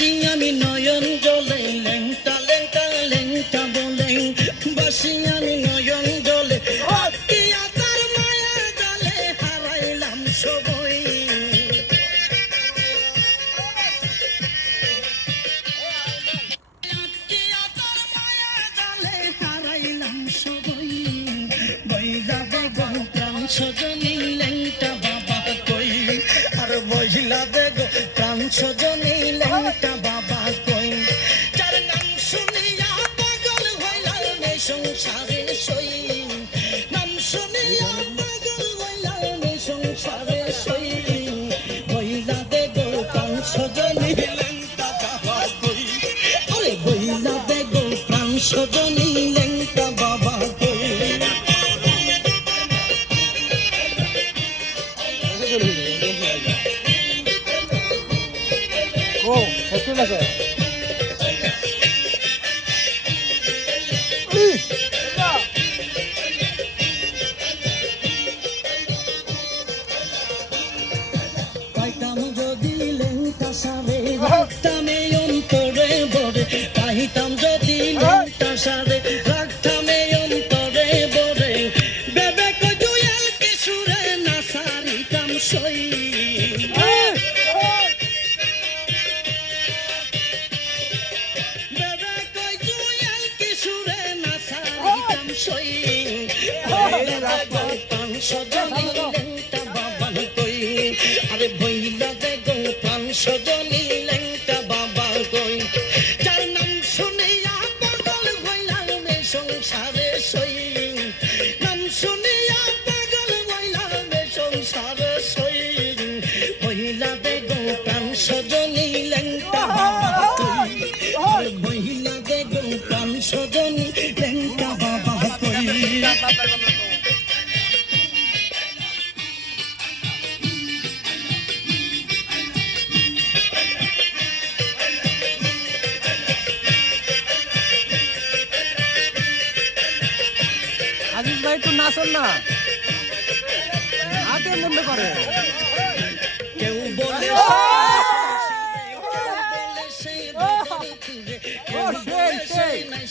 বাসি আমি নয়ন জলে লেংটা লেংটা লেংটা বলে বাসি আমি নয়ন জলে আত্মীয়া তার মায়া জালে হারাইলাম সবই আত্মীয়া তার মায়া জালে হারাইলাম সবই বইলা বেগো প্রাণ সজনী লেংটা বাবা কই আর বইলা বেগো প্রাণ সজনী লেংটা বাবা কই যার নাম শুনিয়া পাগল হইলাম এই সংসারে সই নাম শুনিয়া পাগল হইলাম এই সংসারে সই বইলা বেগো প্রাণ সজনী লেংটা বাবা কই আরে বইলা বেগো প্রাণ সজনী লেংটা বাবা কই ও সত্যি না স্যার পাইতাম যদি লেংটা সারে রাখতাম এই অন্তরে বরে পাইতাম যদি লেংটা সারে রাখতাম এই অন্তরে বরে বেবেক জুয়েল কিশোরে না সারিতাম সই বেবেক জুয়েল কিশোরে না সারিতাম সই প্রাণ সজনী লেংটা বাবা কই আরে বইলা বেগো প্রাণ সজনী লেংটা বাবা কই যার নাম শুনিয়া পাগল হইলাম এই সংসারে সই নাম শুনিয়া পাগল হইলাম এই সংসারে সই বইলা বেগো প্রাণ সজনী লেংটা বাবা কই আরে বইলা বেগো প্রাণ সজনী লেংটা বাবা কই আজিজ ভাই একটু নাচন না হাতে বন্ধ করে কেউ বলে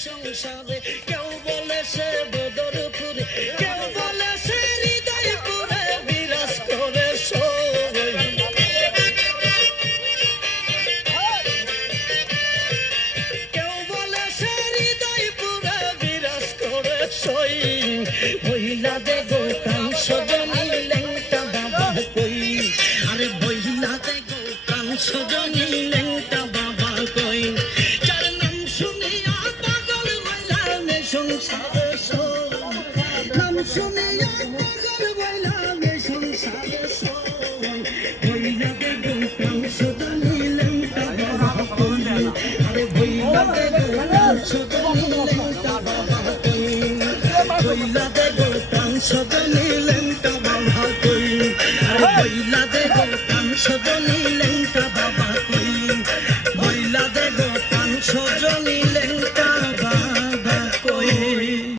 সংসারে কেউ বলে সে বদরপুরে কেউ বলে সে হৃদয়পুরে বিরাজ করে কেউ বলে সে হৃদয়পুরে বিরাজ করে সই বইলা দেগো প্রাণ সজনী লেংটা বাবা কই আরে বইলা দেগো প্রাণ সজনী লেংটা বাবা কই যার নাম শুনিয়া পাগল হইলাম এই সংসারে সই নাম শুনিয়া পাগল হইলাম এই সংসারে সই বইলা দেগো প্রাণ সজনী লেংটা বাবা কই আরে বইলা দেগো প্রাণ সজনী লেংটা বাবা কই বইলা দেগো প্রাণ সজনী লেংটা বাবা